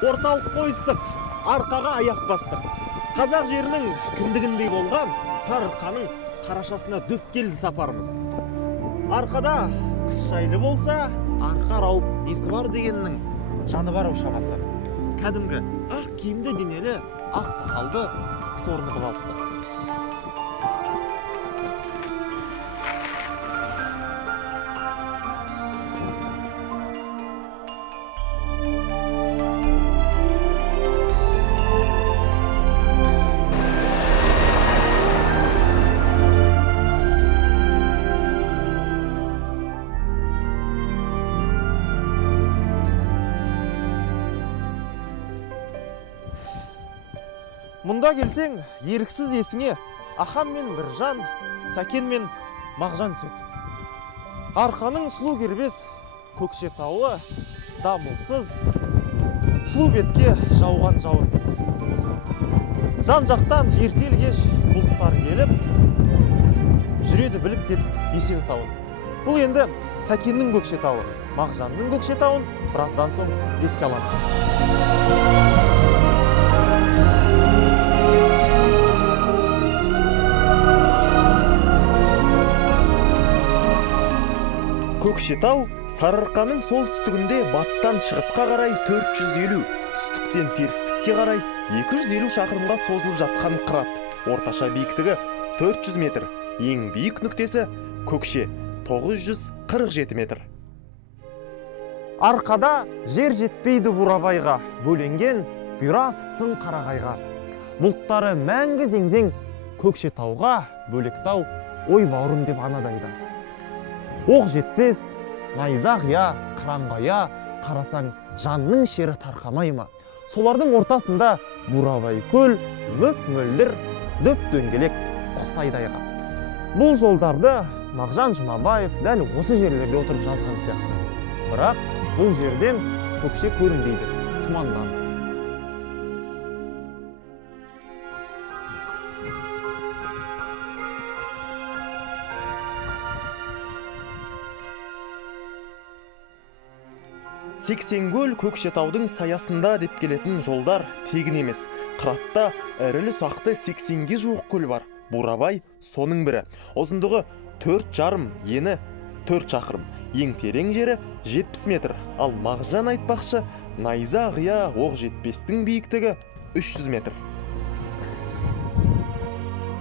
орталық қойыстық, арқаға аяқ бастық. Қазақ жерінің кіндігіндей болған Сарыарқаның қарашасына дөп келді сапарымыз. Арқада қыс жайлы болса, арқа рауып несі бар дегеннің жаны бар шамасы. Кәдімгі ақ киімді денелі, ақ сақалды қыс орны қылып алыпты. Мұнда келсең, еріксіз есіңе Ахан мен Біржан, Сәкен мен Мағжан түседі. Арқаның сұлу кербес Көкшетауы дамылсыз, сұлу бетке жауған жауын. Жан жақтан ертел-кеш бұлттар келіп, жүреді біліп кетіп есен сауын. Бұл енді Сәкеннің Көкшетауы, Мағжанның Көкшетауын біраздан соң еске аламыз. Көкшетау Сарыарқаның солтүстігінде батыстан шығысқа қарай 450, түстіктен терістікке қарай 250 шақырымға созылып жатқан қырат. Орташа биіктігі 400 метр, ең биік нүктесі Көкше 947 метр. Арқада жер жетпейді Бурабайға, бөленген бұйра сыпсын Қарағайға. Бұлттары мәңгі зеңзең Көкшетауға, бөлектау ой бауырым деп анадайды. Оқ жетпес, найза қия, қыранғая, қарасаң жанның шері тарқамай ма? Солардың ортасында Бурабай көл, мөп-мөлдір, дөп-дөңгелек құсайдайға. Бұл жолдарды Мағжан Жұмабаев дәл осы жерлерде отырып жазған сияқты. Бірақ бұл жерден Көкше көрінбейді, тұманнан. Сексенгөл Көкшетаудың саясында деп келетін жолдар тегін емес. Қыратта ірілі-ұсақты 80-ге жуық көл бар. Бурабай соның бірі. Ұзындығы 4,5, ені 4 шақырым. Ең терең жері 70 метр. Ал Мағжан айтпақшы, найза қия оқ жетпестің биіктігі 300 метр.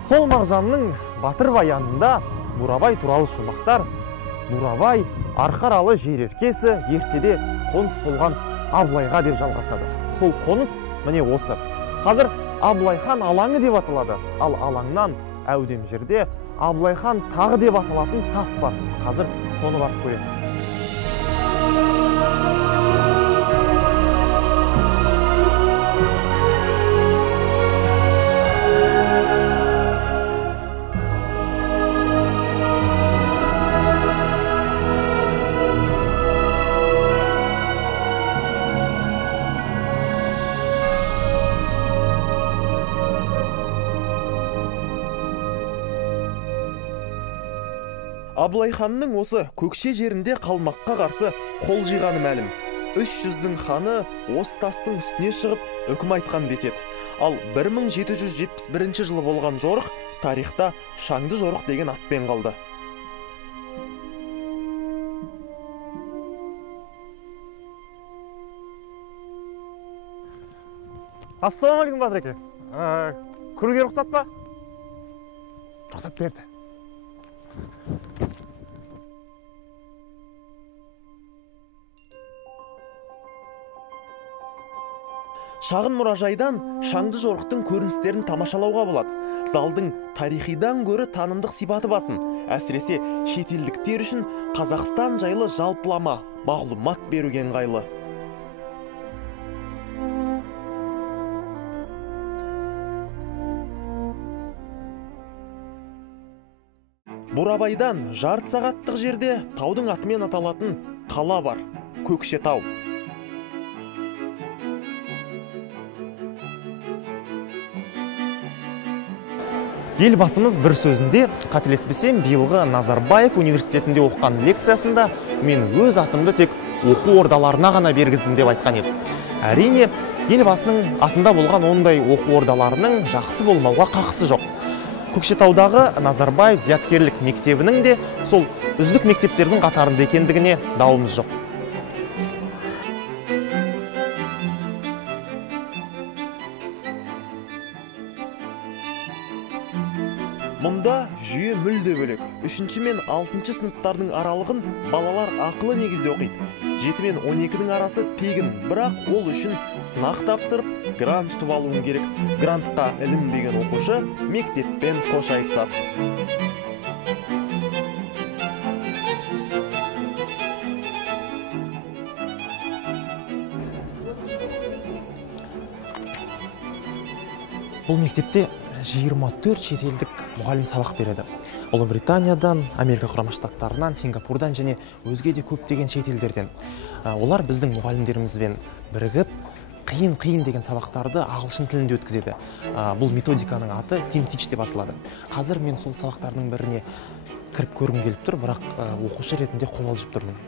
Сол Мағжанның батыр баянында Бурабай туралы шумақтар. Бурабай арқаралы жер еркесі ертеде қоныс болған Абылайға деп жалғасады. Сол қоныс міне осы. Қазір Абылайхан алаңы деп аталады. Ал алаңнан әудем жерде Абылайхан тағы деп аталатын тас бар. Қазір соны барып көреміз. Абылайханның осы Көкше жерінде қалмаққа қарсы қол жиғаны мәлім. 300-дің ханы осы тастың үстіне шығып үкім айтқан деседі. Ал 1771 жылы болған жорық тарихта Шаңды жорық деген атпен қалды. Ассалаумағалейкум Батыр еке. Кіруге рұқсат па? Рұқсат берді. Шағын мұражайдан Шаңды жорықтың көріністерін тамашалауға болады. Залдың тарихидан көрі танымдық сипаты басым. Әсіресе шетелдіктер үшін Қазақстан жайлы жалпылама мағлұмат беруге ыңғайлы. Бурабайдан жарты сағаттық жерде таудың атымен аталатын қала бар, Көкшетау. Елбасымыз бір сөзінде, қателеспесем, биылғы Назарбаев университетінде оқыған лекциясында мен өз атымды тек оқу ордаларына ғана бергіздім деп айтқан еді. Әрине, елбасының атында болған ондай оқу ордаларының жақсы болмауға қақысы жоқ. Көкшетаудағы Назарбаев зияткерлік мектебінің де сол үздік мектептердің қатарында екендігіне дауымыз жоқ. Мұнда жүйе мүлде бөлек. 3 мен 6 сыныптардың аралығын балалар ақылы негізде оқиды. 7 мен 12-ның арасы тегін, бірақ ол үшін сынақ тапсырып, грант тұтып алуын керек. Грантқа ілінбеген оқушы мектеппен қош айтысады. Бұл мектепте 24 шетелдік мұғалім сабақ береді. Ұлыбританиядан, Америка құрама штаттарынан, Сингапурдан және өзге де көптеген шетелдерден. Олар біздің мұғалімдерімізбен бірігіп, қиын деген сабақтарды ағылшын тілінде өткізеді. Бұл методиканың аты TeamTeach деп аталады. Қазір мен сол сабақтардың біріне кіріп көргім келіп тұр, бірақ оқушы ретінде қобалжып тұрмын.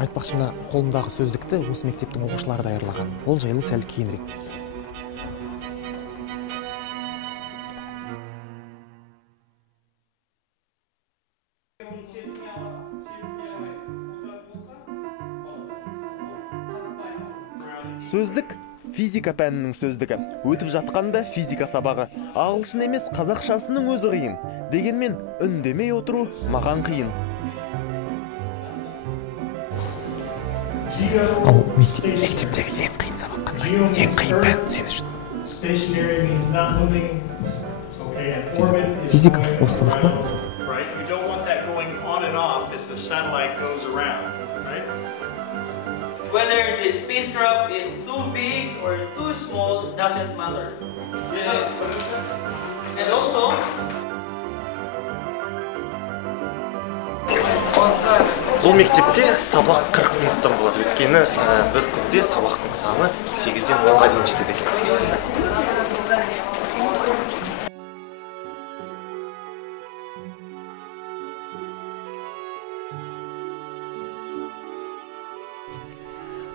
Айтпақшы, қолымдағы сөздікті осы мектептің оқушылары даярлаған. Ол жайлы сәл кейінірек. Сөздік физика пәнінің сөздігі. Өтіп жатқанда физика сабағы. Ағылшын емес, қазақшасының өзі қиын. Дегенмен үндемей отыру маған қиын. Ал мектептегі ең қиын сабақ қандай? Ең қиын пән сен үшін? Физика осы сабақ па? Whether the spacecraft is too big or too small doesn't matter. And also, бұл мектепте сабақ 40 минуттан болады. Өйткені бір күнде сабақтың саны 8-ден 10-ға дейін жетеді екен.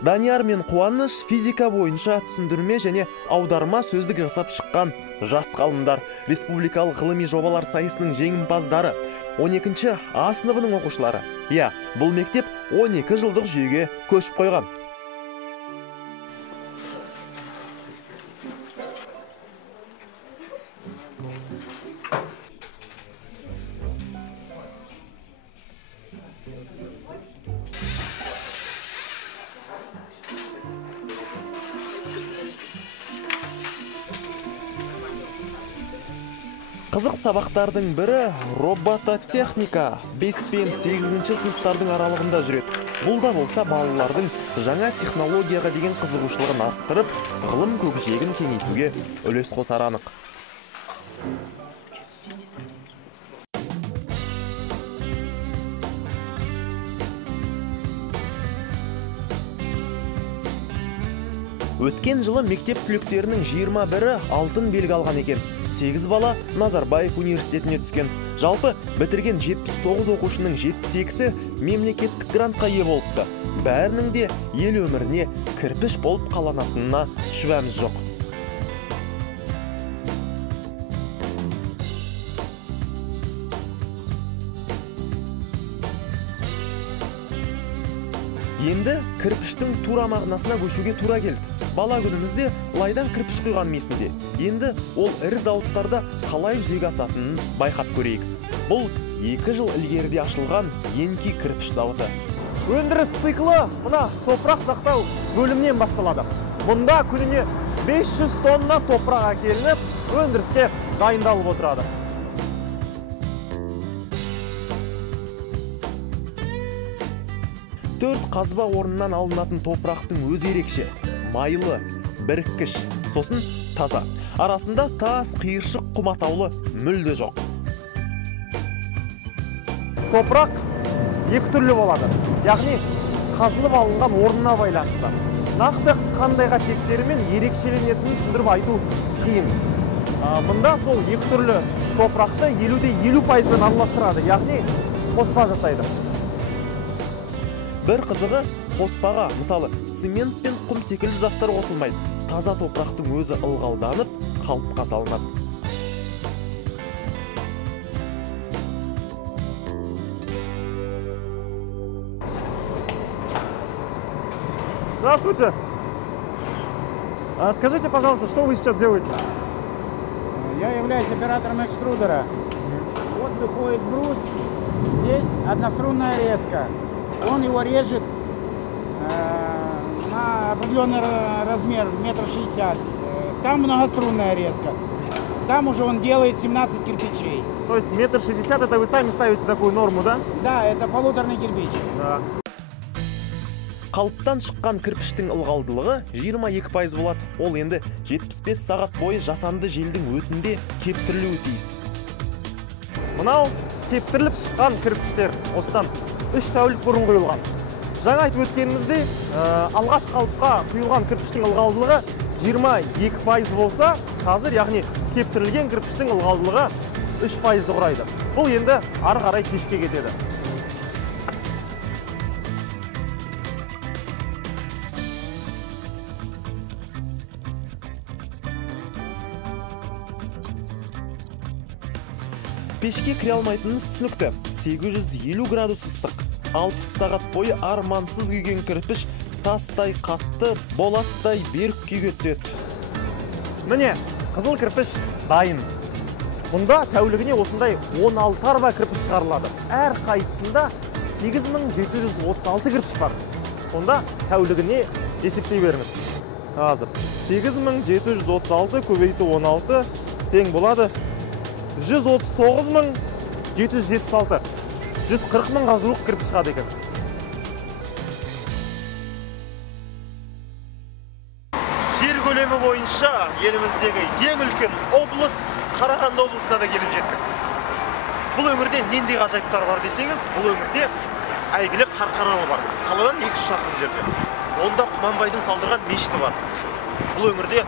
Данияр мен Қуаныш физика бойынша түсіндірме және аударма сөздік жасап шыққан жас ғалымдар. Республикалық ғылыми жобалар сайысының жеңімпаздары. 12-ші А сыныбының оқушылары. Бұл мектеп 12 жылдық жүйеге көшіп қойған. Қызық сабақтардың бірі робототехника 5 пен 8-ші сыныптардың аралығында жүреді. Бұл да болса балалардың жаңа технологияға деген қызығушылығын арттырып, ғылым көкжиегін кеңейтуге үлес қосары анық. Өткен жылы мектеп түлектерінің 21-і алтын белгі алған екен. 8 бала Назарбаев университетіне түскен. Жалпы бітірген 79 оқушының 72-сі мемлекеттік грантқа ие болыпты. Бәрінің де ел өміріне кірпіш болып қаланатынына шүбәміз жоқ. Енді кірпіштің тура мағынасына көшуге тура келді. Бала күнімізде лайдан кірпіш құйған месінде. Енді ол ірі зауыттарда қалай жүзеге асатынын байқап көрейік. Бұл 2 жыл ілгеріде ашылған Енки кірпіш зауыты. Өндіріс циклы мына топырақ сақтау бөлімнен басталады. Мұнда күніне 500 тонна топырақ әкелініп, өндіріске дайындалып отырады. Төрт қазба орнынан алынатын топырақтың өзі ерекше. Майлы, біріккіш, сосын таза. Арасында тас, қиыршық, құматаулы мүлде жоқ. Топырақ екі түрлі болады. Яғни қазылып алынған орнына байланысты. Нақты қандай қасиеттерімен ерекшеленетінін түсіндіріп айту қиын. Мұнда сол екі түрлі топырақты 50-50% араластырады, яғни қоспа жасайды. Бір қызығы қоспаға, мысалы, цемент пен құм секілді заттар қосылмайды. Таза топырақтың өзі ылғалданып, қалыпқа салынады. Здравствуйте. Скажите, пожалуйста, что вы сейчас делаете? Я являюсь оператором экструдера. Вот выходит брус, здесь однострунная резка. Он его режет на определенный размер, 1,60 м. Там многострунная резка. Там уже он делает 17 кирпичей. То есть 1,60 м это вы сами ставите такую норму, да? Да, это полуторный кирпич. Да. Қалыптан шыққан кірпіштің ылғалдылығы 22% болады. Ол енді 75 сағат бойы жасанды желдің өтінде кептірілуі тиіс. Мынау кептіріліп шыққан кірпіштер осыдан 3 тәулік бұрын құйылған. Жаңа айтып өткеніміздей, алғаш қалыпқа құйылған кірпіштің ылғалдылығы 22% болса, қазір яғни кептірілген кірпіштің ылғалдылығы 3%-ды құрайды. Бұл енді ары қарай кешке кетеді. Пешке кіре алмайтынымыз түсінікті. 850 градус ыстық. 60 сағат бойы армансыз күйген кірпіш тастай қатты, болаттай берік күйге түседі. Міне, қызыл кірпіш дайын. Мұнда тәулігіне осындай 16 арба кірпіш шығарылады. Әр қайсысында 8736 кірпіш бар. Сонда тәулігіне есептей беріңіз. Қазір 8736 көбейту 16 тең болады 139.776. 140.000-ға жуық кірпіш шығады екен. Жер көлемі бойынша еліміздегі ең үлкен облыс Қарағанды облысына да келіп жеттік. Бұл өңірде нендей ғажайыптар бар десеңіз, бұл өңірде әйгілі Қарқаралы бар. Қаладан 200 шақырым жерде. Онда Құнанбайдың салдырған мешіті бар. Бұл өңірде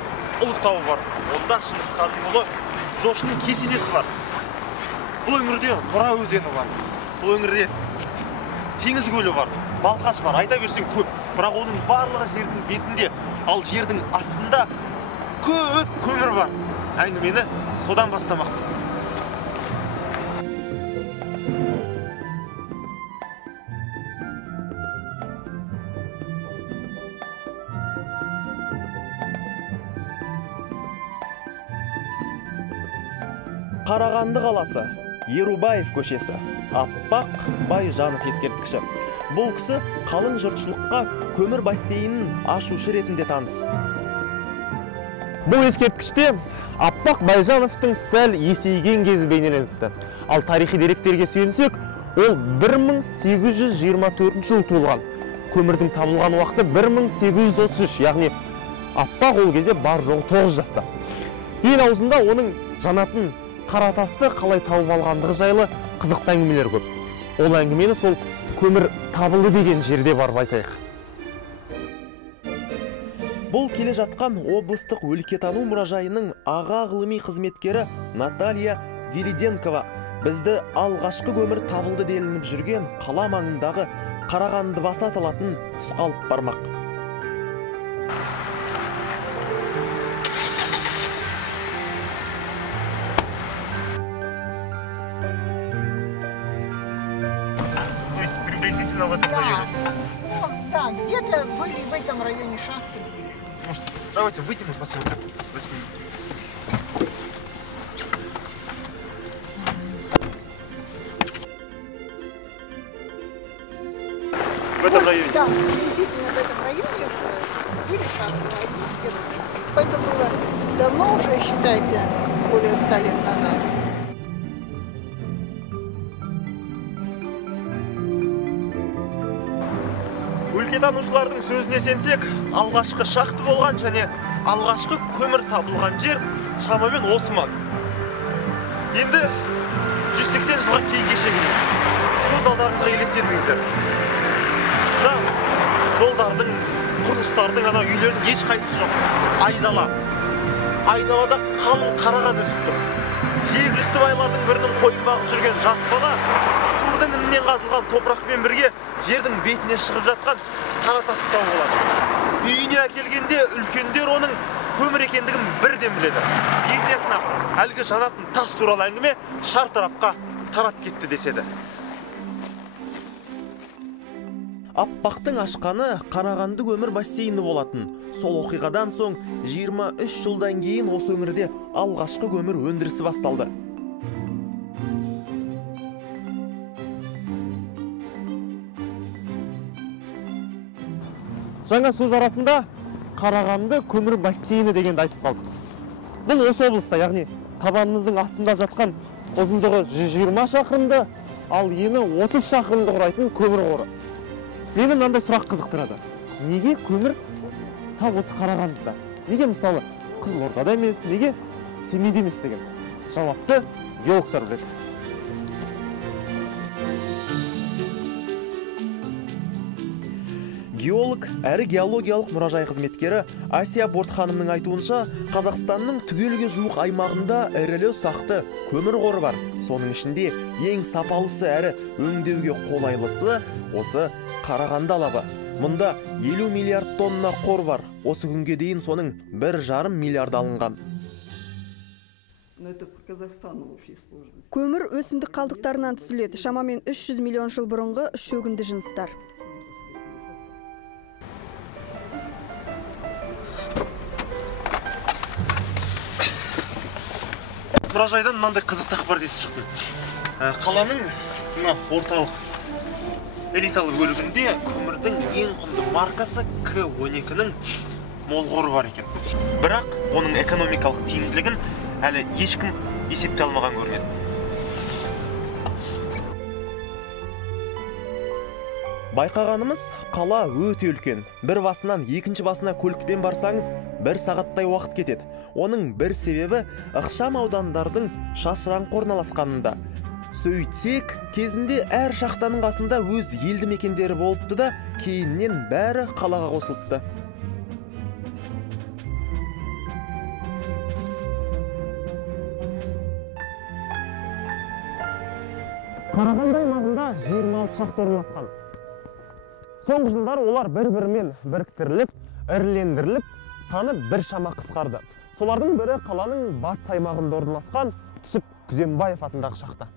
Ұлықтау бар. Онда Шыңғысханның ұлы Жошының кесенесі бар. Бұл өңірде Нұра өзені бар. Бұл өңірде Теңіз көлі бар. Балқаш бар. Айта берсең көп. Бірақ оның барлығы жердің бетінде, ал жердің астында көп көмір бар. Әңгімені содан бастамақпыз. Қарағанды қаласы, Ерубаев көшесі, Аппақ Байжанов ескерткіші. Бұл кісі қалың жұртшылыққа көмір бассейнін ашушы ретінде таныс. Бұл ескерткіште Аппақ Байжановтың сәл есейген кезі бейнеленіпті. Ал тарихи деректерге сүйенсек, ол 1824 жыл туылған. Көмірдің табылған уақыты 1833, яғни Аппақ ол кезде бар жоғы 9 жаста. Ел аузында оның жанатын қара тасты қалай тауып алғандығы жайлы қызықты әңгімелер көп. Ол әңгімені сол көмір табылды деген жерде барып айтайық. Бұл келе жатқан облыстық өлкетану мұражайының аға ғылыми қызметкері Наталья Делиденкова бізді алғашқы көмір табылды делініп жүрген қала маңындағы Қарағанды басы аталатын тұсқа алып бармақ. В этом районе. Ну, да, где-то были в этом районе шахты были. Может, давайте выйдем и посмотрим. В этом районе? Да, приблизительно в этом районе были шахты, одни из первых. Это было давно уже, считайте, более 100 лет назад. Өлкетанушылардың сөзіне сенсек, алғашқы шахты болған және алғашқы көмір табылған жер шамамен осы маң. Енді 180 жылға кейін кеше келеді. Көз алдарыңызға елестетіңіздер. Жолдардың, құрылыстардың, үйлердің еш қайсысы жоқ. Айдала. Айналада қалың қараған өсіп тұр. Жергілікті байлардың бірінің қойын бағып жүрген жас бала судың інінен қазылған топырақпен бірге жердің бетіне шығып жатқан қара тас ұстау болады. Үйіне әкелгенде үлкендер оның көмір екендігін бірден біледі. Ертесін ақ әлгі жанатын тас туралы әңгіме шартарапқа тарап кетті деседі. Аппақтың ашқаны Қарағанды көмір бассейні болатын. Сол оқиғадан соң 23 жылдан кейін осы өңірде алғашқы көмір өндірісі басталды. Жаңа сөз арасында Қарағанды көмір бассейні дегенді айтып қалдық. Бұл осы облыста, яғни табанымыздың астында жатқан ұзындығы 120 шақырымды, ал ені 30 шақырымды құрайтын көмір қоры. Мені мынандай сұрақ қызықтырады. Неге көмір тап осы Қарағандыда? Неге мысалы Қызылордада емес, неге Семейде емес деген жауапты геологтар біледі. Геолог әрі геологиялық мұражай қызметкері Асия Бортханымның айтуынша, Қазақстанның түгелге жуық аймағында ірілі ұсақты көмір қоры бар. Соның ішінде ең сапалысы әрі өңдеуге қолайлысы осы Қарағанды алабы. Мұнда 50 миллиард тонна қор бар. Осы күнге дейін соның 1,5 миллиард алынған. Көмір өсімдік қалдықтарынан түзіледі. Шамамен 300 миллион жыл бұрынғы шөгінді жыныстар. Мұражайдан мынандай қызықты ақпар естіп шықтым. Қаланың орталық элиталы бөлігінде көмірдің ең құнды маркасы К12-нің мол қоры бар екен. Бірақ оның экономикалық тиімділігін әлі ешкім есепте алмаған көрінеді. Байқағанымыз, қала өте үлкен. Бір басынан екінші басына көлікпен барсаңыз, 1 сағаттай уақыт кетеді. Оның бір себебі ықшам аудандардың шашыраңқы орналасқанында. Сөйтсек, кезінде әр шахтаның қасында өз елді мекендері болыпты да, кейіннен бәрі қалаға қосылыпты. Қарағанды аймағында 26 шахта орналасқан. Соңғы жылдары олар бір-бірімен біріктіріліп, ірілендіріліп, саны бір шама қысқарды. Солардың бірі қаланың батыс аймағында орналасқан Түсіп Күзембаев атындағы шахта.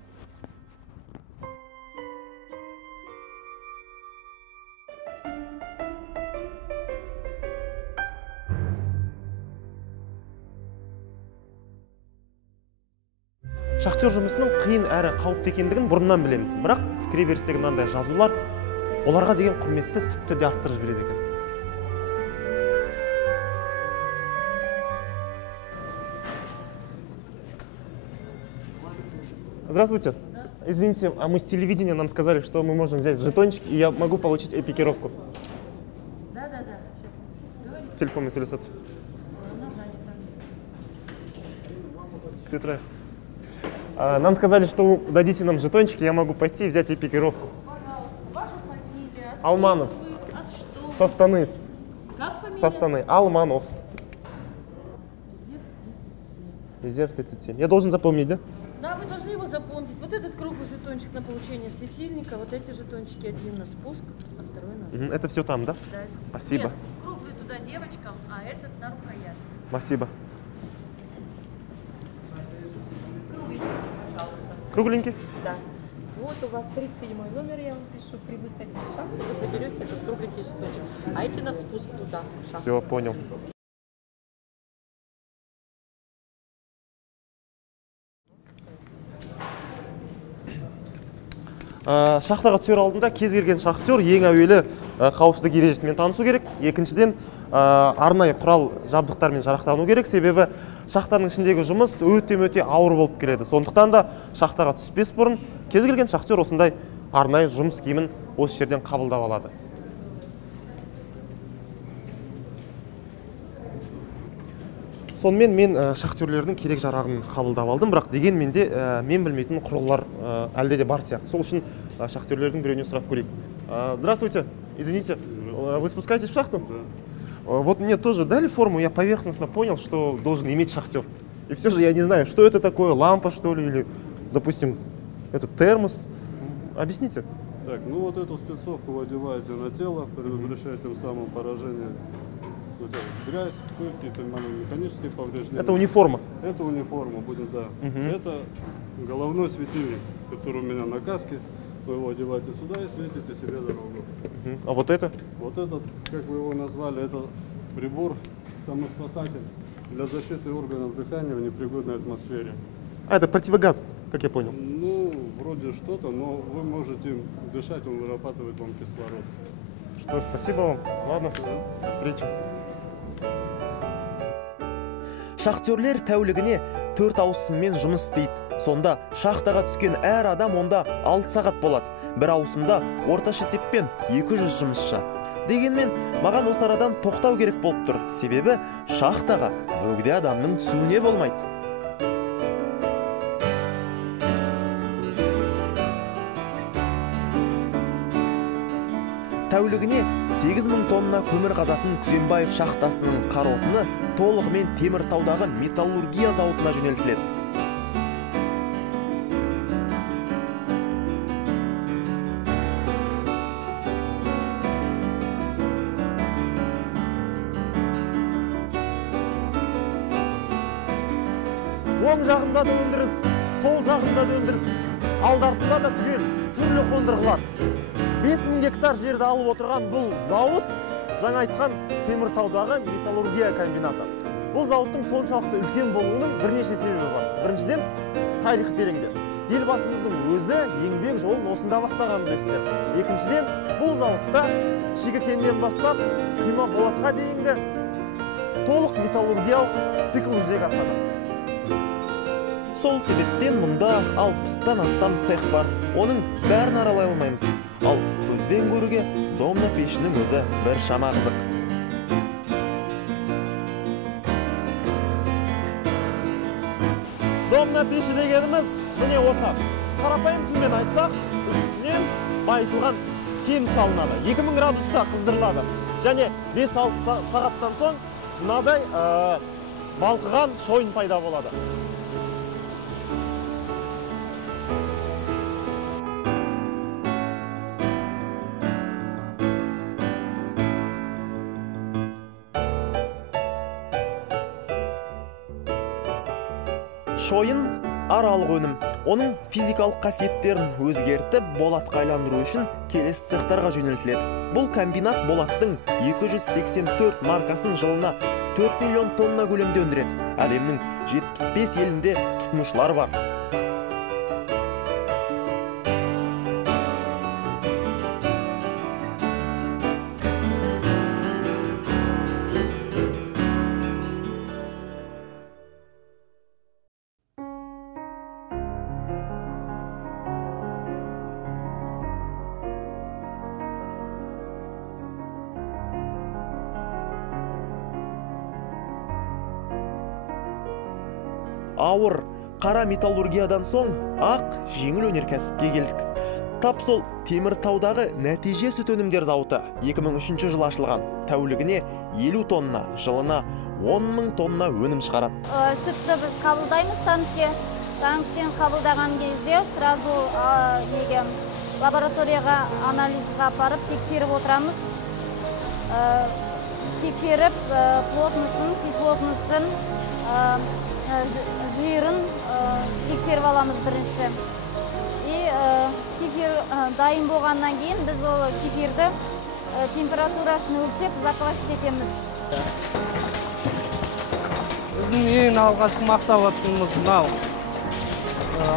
Шахтер жұмысының қиын әрі қауіпті екендігін бұрыннан білеміз. Бірақ кіреберістегі мынандай жазулар оларға деген құрметті тіпті де арттырып жібереді екен. Здравствуйте. Извините, а мы с телевидения нам сказали, что мы можем взять жетончик, и я могу получить эпикировку. Да. Телефон если сот. Кто трое? Нам сказали, что вы дадите нам жетончик, и я могу пойти и взять эпикировку. Ваша фамилия? Алманов. Со Астаны. Со Астаны. Алманов. Резерв 37. Я должен запомнить, да? Да, вы должны его запомнить. Вот этот круглый жетончик на получение светильника, вот эти жетончики, один на спуск, а второй на... Это все там, да? Да. Спасибо. Нет, круглый туда девочкам, а этот на рукоять. Спасибо. Кругленький, пожалуйста. Кругленький? Да. Вот у вас 37-й номер, я вам пишу, при выходе из шахты вы заберете этот кругленький жетончик. А эти на спуск туда, в шахту. Все, понял. Шахтаға түсер алдында кез келген шахтер ең әуелі қауіпсіздік ережесімен танысу керек. Екіншіден, арнайы құрал жабдықтармен жарақтану керек. Себебі шахтаның ішіндегі жұмыс өте ауыр болып келеді. Сондықтан да шахтаға түспес бұрын кез келген шахтер осындай арнайы жұмыс киімін осы жерден қабылдап алады. Сонымен мен шахтерлердің керек жарағын қабылдап алдым, бірақ дегенмен де мен білмейтін құрылғылар әлде де бар сияқты. Сол үшін шахтерлердің біреуінен сұрап көрейік. Здравствуйте, извините, вы спускаетесь в шахту? Да. Вот мне тоже дали форму, я поверхностно понял, что должен иметь шахтер. И все же я не знаю, что это такое, лампа что ли, или, допустим, это термос. Объясните. Так, ну вот эту спецовку вы одеваете на тело, предотвращая тем самым поражение. Грязь, пыль, какие-то механические повреждения. Это униформа? Это униформа будет, да. Это головной светильник, который у меня на каске. Вы его одеваете сюда и светите себе дорогу. А вот это? Вот этот, как вы его назвали, это прибор самоспасатель для защиты органов дыхания в непригодной атмосфере. А, это противогаз, как я понял. Ну, вроде что-то, но вы можете им дышать, он вырабатывает вам кислород. Что ж, спасибо вам. Ладно, до встречи. Шахтерлер тәулігіне 4 ауысыммен жұмыс істейді. Сонда шахтаға түскен әр адам онда 6 сағат болады. Бір ауысымда орташа есеппен 200 жұмысшы. Дегенмен, маған осы арадан тоқтау керек болып тұр. Себебі шахтаға бөгде адамның түсуіне болмайды. Тәулігіне 8000 тонна көмір қазатын Күзембаев шахтасының қаротыны толығымен Теміртаудағы металлургия зауытына жөнелтіледі. Оң жағында да өндіріс, сол жағында да өндіріс, алдартында да түгел түрлі қондырғылар. 5000 гектар жерді алып отырған бұл зауыт, жаңа айтқан Теміртаудағы металлургия комбинаты. Бұл зауыттың соншалықты үлкен болуының бірнеше себебі бар. Біріншіден, тарих тереңде. Елбасымыздың өзі еңбек жолын осында бастаған білесіздер. Екіншіден, бұл зауытта шегекенден бастап қима болатқа дейінгі толық металлургиялық цикл жүзеге асады. Сол себептен мұнда 60-тан астам цех бар. Оның бәрін аралай алмаймыз. Ал көзбен көруге домна пешінің өзі бір шама қызық. Домна пеші дегеніміз міне осы. Қарапайым тілмен айтсақ, үстінен байытылған кен салынады. 2000 градуста қыздырылады. Және 5-6 сағаттан соң мынадай балқыған шойын пайда болады. Шойын аралық өнім. Оның физикалық қасиеттерін өзгертіп, болатқа айландыру үшін келесі цехтарға жөнелтіледі. Бұл комбинат болаттың 284 маркасын жылына 4 миллион тонна көлемде өндіреді. Әлемнің 75 елінде тұтынушылар бар. Ауыр қара металлургиядан соң ақ жеңіл өнеркәсіпке келдік. Тап сол Теміртаудағы нәтиже сүт өнімдер зауыты 2003 жылы ашылған. Тәулігіне 50 тонна, жылына 10.000 тонна өнім шығарады. Сүтті біз қабылдаймыз танкке. Танктен қабылдаған кезде сразу лабораторияға анализға апарып тексеріп отырамыз. Тексеріп плотнысын, кислотнысын, жирын тексеріп аламыз бірінші. И кефир дайын болғаннан кейін біз ол кефирді температурасын өлшеп закваш етеміз. Біздің ең алғашқы мақсатымыз мынау.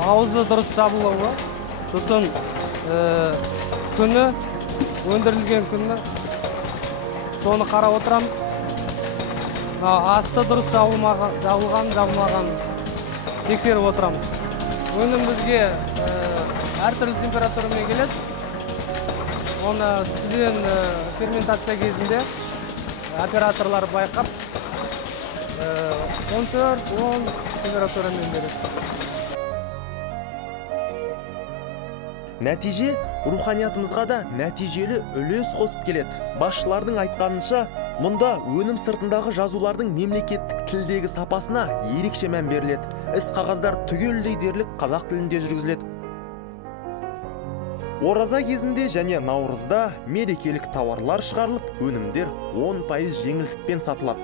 Аузы дұрыс жабылуы. Сосын күні, өндірілген күні соны қарап отырамыз. Асты дұрыс жабылған, жабылмаған тексеріп отырамыз. Өнім бізге әртүрлі температурамен келеді. Оны сізден ферментация кезінде операторлар байқап 14-10 температурамен береді. Нәтиже руханиятымызға да нәтижелі үлес қосып келеді. Басшылардың айтқанынша, мұнда өнім сыртындағы жазулардың мемлекеттік тілдегі сапасына ерекше мән беріледі. Іс қағаздар түгелдей дерлік қазақ тілінде жүргізіледі. Ораза кезінде және наурызда мерекелік тауарлар шығарылып, өнімдер 10% жеңілдікпен сатылады.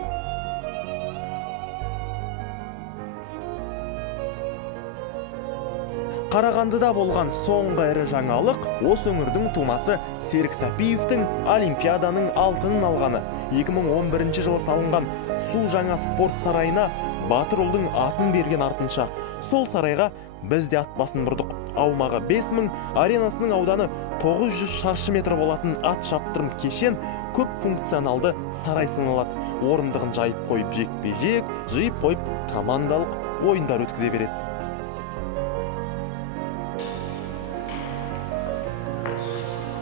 Қарағандыда болған соңғы ірі жаңалық осы өңірдің тумасы Серік Сәпиевтің Олимпиаданың алтынын алғаны. 2011 жылы салынған су жаңа спорт сарайына батыр ұлдың атын берген артынша. Сол сарайға біз де ат басын бұрдық. Аумағы 5000, аренасының ауданы 900 шаршы метр болатын ат шаптырым кешен көп функционалды сарай саналады. Орындығын жайып қойып жекпе-жек, жиып қойып командалық ойындар өткізе бересіз.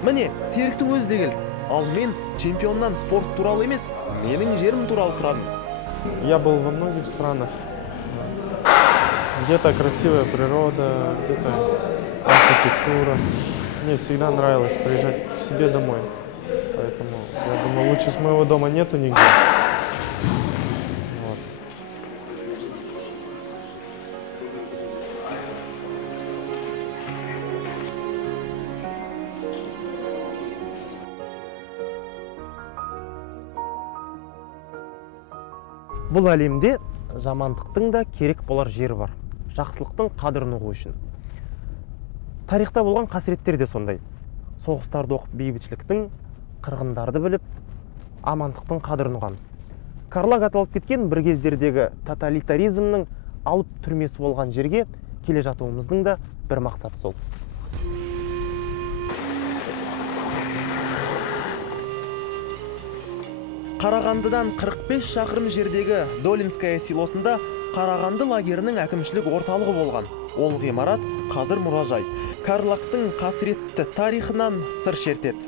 Міне, Серіктің өзі де келді. Ал мен чемпионнан спорт туралы емес, менің жерім туралы сұрадым. Я был во многих странах. Где-то красивая природа, где-то архитектура. Мне всегда нравилось приезжать к себе домой. Поэтому, я думаю, лучше с моего дома нету нигде. Вот. Бұл әлемде жамандықтың да керек болар жері бар. Жақсылықтың қадірін ұғу үшін. Тарихта болған қасіреттер де сондай. Соғыстарды оқып бейбітшіліктің, қырғындарды біліп, амандықтың қадірін ұғамыз. Карлаг аталып кеткен бір кездердегі тоталитаризмнің алып түрмесі болған жерге келе жатуымыздың да бір мақсаты сол. Қарағандыдан 45 шақырым жердегі Долинская селосында Қарағанды лагерінің әкімшілік орталығы болған. Ол ғимарат қазір мұражай. Карлагтың қасіретті тарихынан сыр шертеді.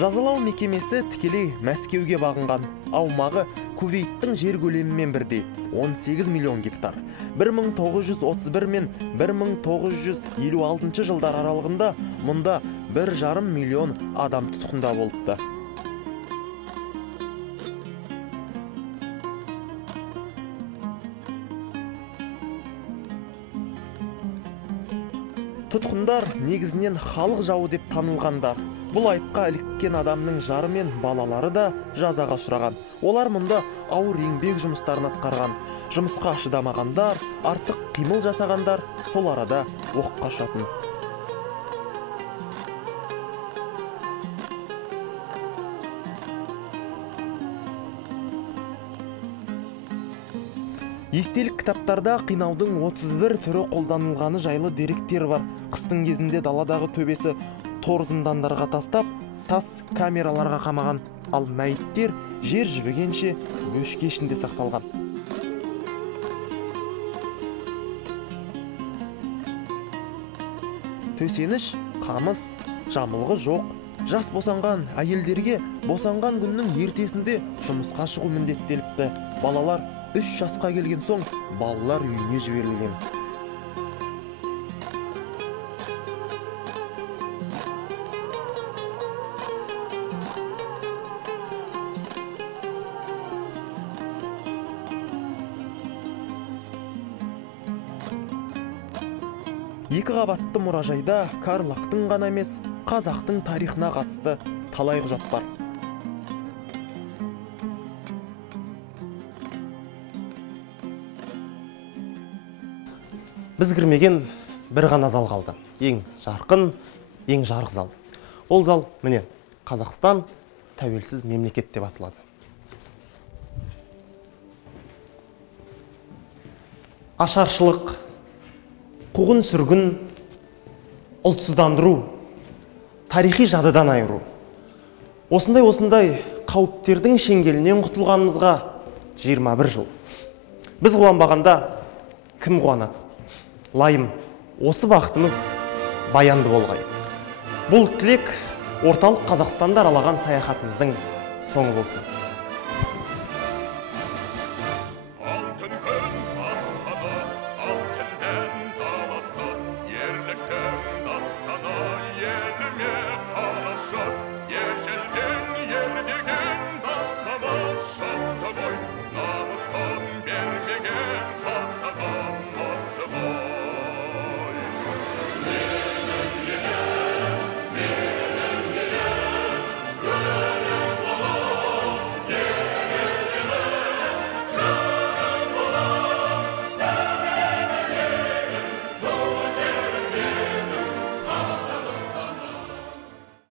Жазалау мекемесі тікелей Мәскеуге бағынған. Аумағы Кувейттің жер көлемімен бірдей 18 миллион гектар. 1931 мен 1956 жылдар аралығында мұнда 1,5 миллион адам тұтқында болыпты. Тұтқындар негізінен халық жауы деп танылғандар. Бұл айыпқа іліккен адамның жары мен балалары да жазаға ұшыраған. Олар мұнда ауыр еңбек жұмыстарын атқарған. Жұмысқа шыдамағандар, артық қимыл жасағандар сол арада оққа ұшатын. Естелік кітаптарда қинаудың 31 түрі қолданылғаны жайлы деректер бар. Қыстың кезінде даладағы төбесі тор зындандарға тастап, тас камераларға қамаған, ал мәйіттер жер жібігенше бөшке ішінде сақталған. Төсеніш, қамыс, жамылғы жоқ. Жас босанған әйелдерге босанған күннің ертесінде жұмысқа шығу міндеттеліпті. Балалар 3 жасқа келген соң балалар үйіне жіберілген. Екі қабатты мұражайда Карлагтың ғана емес, қазақтың тарихына қатысты талай құжат бар. Біз кірмеген бір ғана зал қалды. Ең жарқын, ең жарық зал. Ол зал, міне, Қазақстан тәуелсіз мемлекет деп аталады. Ашаршылық, қуғын сүргін, ұлтсыздандыру, тарихи жадыдан айыру. Осындай қауіптердің шеңгелінен құтылғанымызға 21 жыл. Біз қуанбағанда кім қуанады? Лайым, осы бақытымыз баянды болғай. Бұл тілек орталық Қазақстанды аралаған саяхатымыздың соңы болсын.